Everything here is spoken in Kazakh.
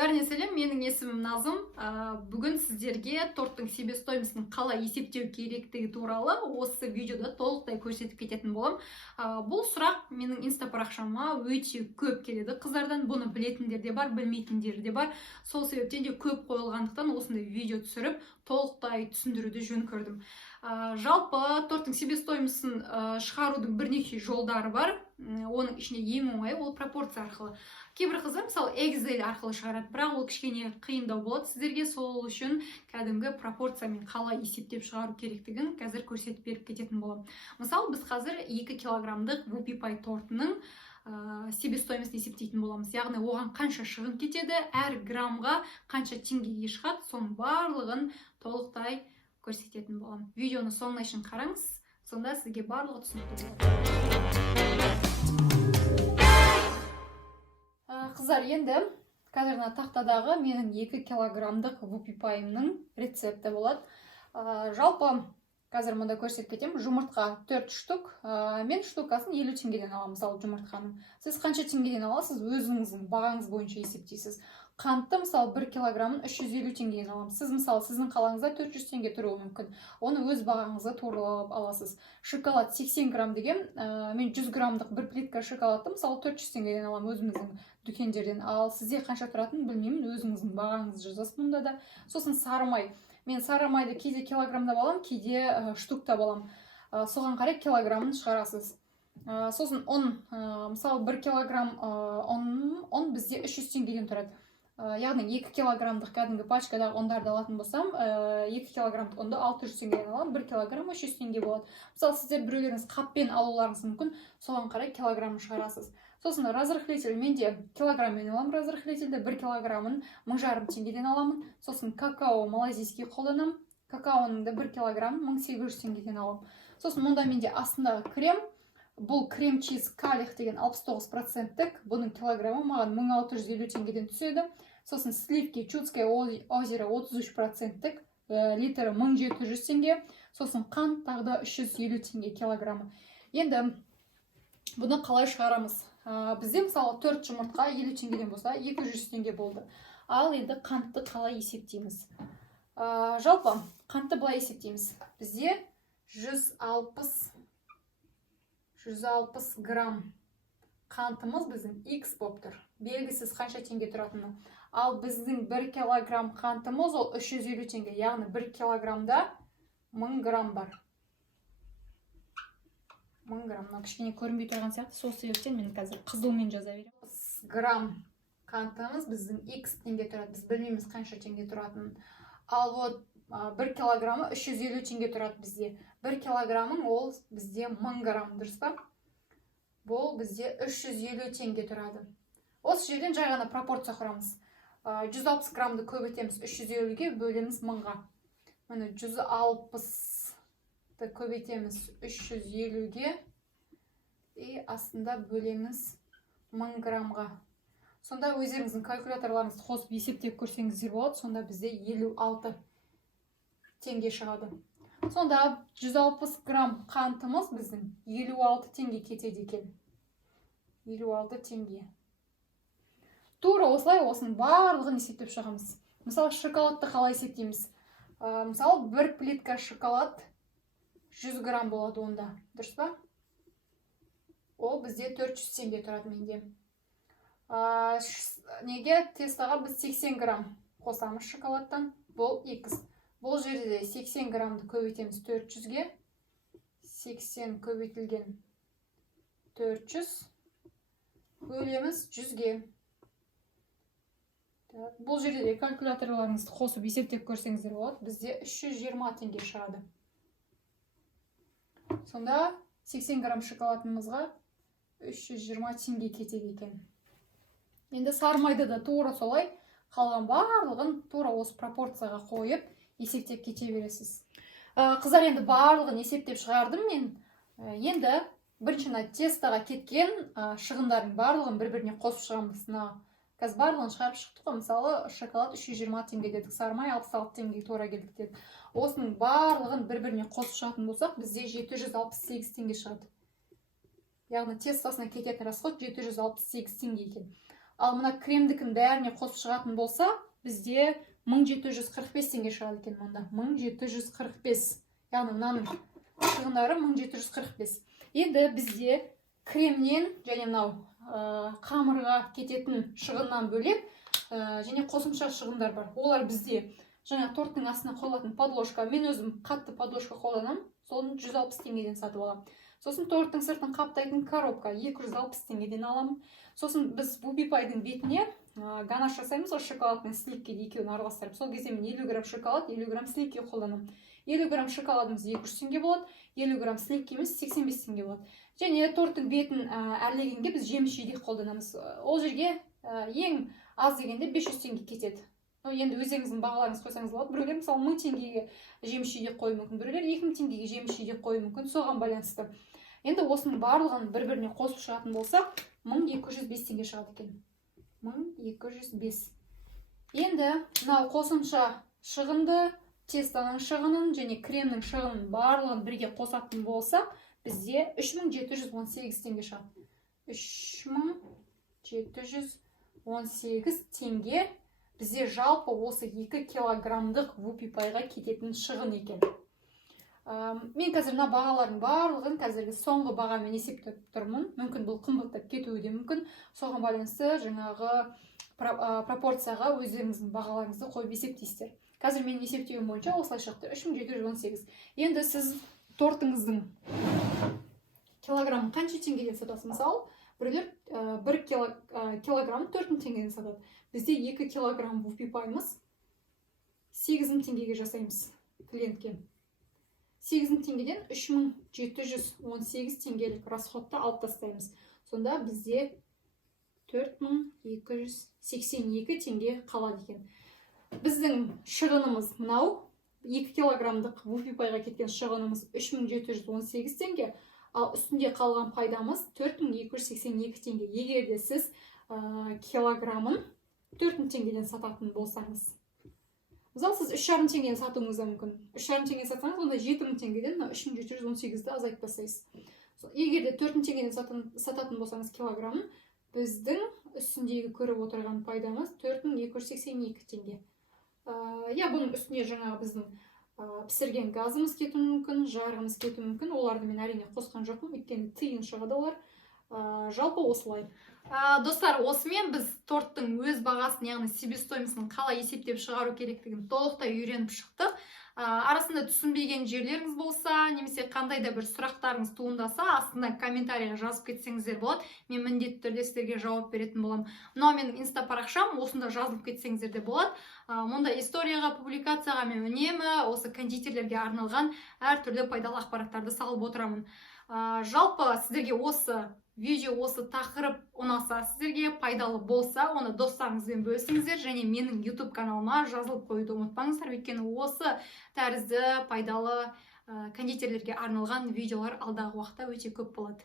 Бәріне сәлем, менің есімім Назым. Бүгін сіздерге торттың себестоимостын қалай есептеу керектігі туралы осы видеода толықтай көрсетіп кететін боламын. Бұл сұрақ менің инста парақшама өте көп келеді қыздардан. Бұны білетіндер де бар, білмейтіндер де бар. Сол себептен де көп қойылғандықтан осындай видео түсіріп, толықтай түсіндіруді жөн көрдім. Жалпы торттың себестоимостын шығарудың бірнеше жолдары бар. Оның ішінде ең оңайы ол пропорция арқылы. Кейбір қыздар мысалы Excel арқылы шығарады, бірақ ол кішкене қиындау болады сіздерге. Сол үшін кәдімгі пропорциямен қалай есептеп шығару керектігін қазір көрсетіп беріп кететін боламын. Мысалы біз қазір 2 килограммдық Whoopie тортының себестоимосын есептейтін боламыз. Яғни оған қанша шығын кетеді, әр граммға қанша теңгеге шығады, соның барлығын толықтай көрсететін боламын. Видеоны соңына шейін қараңыз, сонда сізге барлығы түсінікті болады. Қыздар, енді қазір тақтадағы менің 2 килограммдық Whoopie'імнің рецепті болады. Жалпы қазір мұнда көрсетіп кетемін. Жұмыртқа 4 штук. Мен штукасын 50 теңгеден аламын, мысалы жұмыртқаның. Сіз қанша теңгеден аласыз, өзіңіздің бағаңыз бойынша есептейсіз. Қантты мысалы 1 килограммын 350 теңгеден аламын. Сіз мысалы сіздің қалаңызда 400 теңге тұруы мүмкін. Оны өз бағаңызға туралап аласыз. Шоколад 80 грамм деген, мен 100 граммдық бір плитка шоколадты мысалы 400 теңгеден аламын өзіміздің дүкендерден. Ал сізде қанша тұратынын білмеймін, өзіңіздің бағаңызды жазасыз мұнда да. Сосын сары май. Мен сары майды кейде килограммда аламын, кейде штукта аламын. Соған қарай килограммын шығарасыз. Сосын ұн, мысалы 1 килограмм ұн бізде 300 теңгеден тұрады. Яғни 2 килограммдық кәдімгі пачкадағы ұндарды алатын болсам, 2 килограммдық ұнды 600 теңгеден аламын, 1 килограмм 300 теңге болады. Мысалы сіздер біреулеріңіз қаппен алуларыңыз мүмкін, соған қарай килограммын шығарасыз. Сосын разрыхлитель, менде килограмммен аламын разрыхлительді, 1 килограммын 1500 теңгеден аламын. Сосын какао малайзийский қолданамын, какаоның да 1 килограмм 1800 теңгеден аламын. Сосын мұнда менде астындағы крем, бұл крем чиз калих деген 69%-тік, бұның килограммы маған 1650 теңгеден түседі. Сосын сливки Чудское озеро 33%-тік, литрі 1700 теңге. Сосын қант тағда 350 теңге килограммы. Енді бұны қалай шығарамыз? Бізде мысалы 4 жұмыртқа 50 теңгеден болса 200 теңге болды. Ал енді қантты қалай есептейміз? Жалпы қантты былай есептейміз. Бізде 160 грамм қантымыз біздің X болып тұр. Белгісіз қанша теңге тұратыны. Ал біздің 1 килограмм қантымыз ол 350 теңге. Яғни 1 килограммда 1000 грамм бар. 1000 грамм. Кішкене көрінбей тұрған сияқты. Сол себептен мен қазір қызылмен жаза беремін. Грамм қантымыз біздің X теңге тұрады. Біз білмейміз қанша теңге тұратынын. Ал вот 1 килограммы 350 теңге тұрады бізде. 1 килограммың ол бізде 1000 грамм, дұрыс па? Бұл бізде 350 теңге тұрады. Осы жерден жай ғана пропорция құрамыз. 160 граммды көбейтеміз 350-ге, бөлеміз 1000-ға. Міне 160-ды көбейтеміз 350-ге и астында бөлеміз 1000 граммға. Сонда өздеріңіздің калькуляторларыңызды қосып есептеп көрсеңіздер болады. Сонда бізде 56 теңге шығады. Сонда 160 грамм қантымыз біздің 56 теңге кетеді екен. 56 теңге. Тура осылай осының барлығын есептеп шығамыз. Мысалы шоколадты қалай есептейміз? Мысалы 1 плитка шоколад 100 грамм болады онда. Дұрыс па? Ол бізде 400 теңге тұрады менде. Неге тестаға біз 80 грамм қосамыз шоколадтан? Бұл X. Бұл жерде 80 граммды көбейтеміз 400-ге. 80 көбейтілген 400 бөлеміз 100-ге. Бұл жерде калькуляторларыңызды қосып есептеп көрсеңіздер болады. Бізде 320 теңге шығады. Сонда 80 грамм шоколадымызға 320 теңге кетеді екен. Енді сары майды да тура солай, қалған барлығын тура осы пропорцияға қойып есептеп кете бересіз. Қыздар, енді барлығын есептеп шығардым мен. Енді бірінші тестаға кеткен шығындардың барлығын бір-біріне қосып шығамыз. Қазір барлығын шығарып шықтық қой. Мысалы шоколад 320 теңге дедік, сары май 66 теңге тура келдік дедік. Осының барлығын бір-біріне қосып шығатын болсақ, бізде 768 теңге шығады. Яғни тестасына кететін расход 768 теңге екен. ал мына кремдікін бәріне қосып шығатын болса, бізде 1745 теңге шығады екен мұнда. 1745. Яғни мынаның шығындары 1745. Енді бізде кремнен және мынау қамырға кететін шығыннан бөлек және қосымша шығындар бар. Олар бізде жаңа торттың астына қойылатын подложка. Мен өзім қатты подложка қолданамын. Соны 160 теңгеден сатып аламын. Сосын торттың сыртын қаптайтын коробка 260 теңгеден аламын. Сосын біз вупипайдың бетіне ганаш жасаймыз, шоколад мен сливки екеуін араластырып. Сол кезде мен 50 грамм шоколад, 50 грамм сливки қолданамын. 50 грамм шоколадымыз 200 теңге болады, 50 грамм сливкimiz 85 теңге болады. Және торттың бетін әрлегенге біз жеміс жидек қолданамыз. Ол жерге ең аз дегенде 500 теңге кетеді. Енді өздеріңіздің бағаларыңыз қойсаңыз болады. Біреулер мысалы 1000 теңгеге жеміс жидек қою мүмкін, біреулер 2000 теңгеге жеміс жидек қою мүмкін, соған байланысты. Енді осының барлығын бір-біріне қосып шығатын болсақ, 1205 теңге шығады екен. 1205. Енді мынау қосымша шығынды, тестоның шығынын және кремнің шығынын барлығын бірге қосатын болсақ, бізде 3718 теңге шығады. 3718 теңге бізде жалпы осы 2 килограммдық вупипайға кететін шығын екен. Мен қазір мына бағалардың барлығын қазіргі соңғы бағамен есептеп тұрмын. Мүмкін бұл қымбаттап кетуі де мүмкін. Соған байланысты жаңағы пропорцияға өздеріңіздің бағаларыңызды қойып есептейсіздер. Қазір мен есептеуім бойынша осылай шықты, 3718. Енді сіз торттыңыздың килограммын қанша теңгеден сатасыз? Мысалы, біреулер 1 килограмм 4000 теңгеден сатады. Бізде 2 килограмм вупипаймыз 8000 теңгеге жасаймыз клиентке. 8000 теңгеден 3718 теңгелік расходты алып тастаймыз. Сонда бізде 4282 теңге қалады екен. Біздің шығынымыз мынау, 2 килограммдық вупипайға кеткен шығынымыз 3718 теңге, ал үстінде қалған пайдамыз 4282 теңге. Егер де сіз килограммын 4000 теңгеден сататын болсаңыз. Мысалы, сіз 3,5 теңгеден сатуыңыз да мүмкін. 3,5 теңгеден сатсаңыз, онда 7000 теңгеден 3718-ді азайтып тастайсыз. Егер де 4000 теңгеден сататын болсаңыз килограммын, біздің үстіндегі көріп отырған пайдамыз 4282 теңге. Бұның үстіне жаңағы біздің пісірген газымыз кетуі мүмкін, жарығымыз кетуі мүмкін. Оларды мен әрине қосқан жоқпын, өйткені тиын шығады олар. Жалпы осылай. Достар, осымен біз торттың өз бағасын, яғни себестоимостын қалай есептеп шығару керектігін толықтай үйреніп шықтық. Арасында түсінбеген жерлеріңіз болса, немесе қандай да бір сұрақтарыңыз туындаса, астында комментарийға жазып кетсеңіздер болады. Мен міндетті түрде сіздерге жауап беретін боламын. Мынау менің инста парақшам, осында жазылып кетсеңіздер де болады. Мұнда историяға, публикацияға мен үнемі осы кондитерлерге арналған әртүрлі пайдалы ақпараттарды салып отырамын. Жалпы сіздерге осы видео, осы тақырып ұнаса, сіздерге пайдалы болса, оны достарыңызбен бөлісіңіздер және менің YouTube каналыма жазылып қоюды ұмытпаңыздар, өйткені осы тәрізді пайдалы кондитерлерге арналған видеолар алдағы уақытта өте көп болады.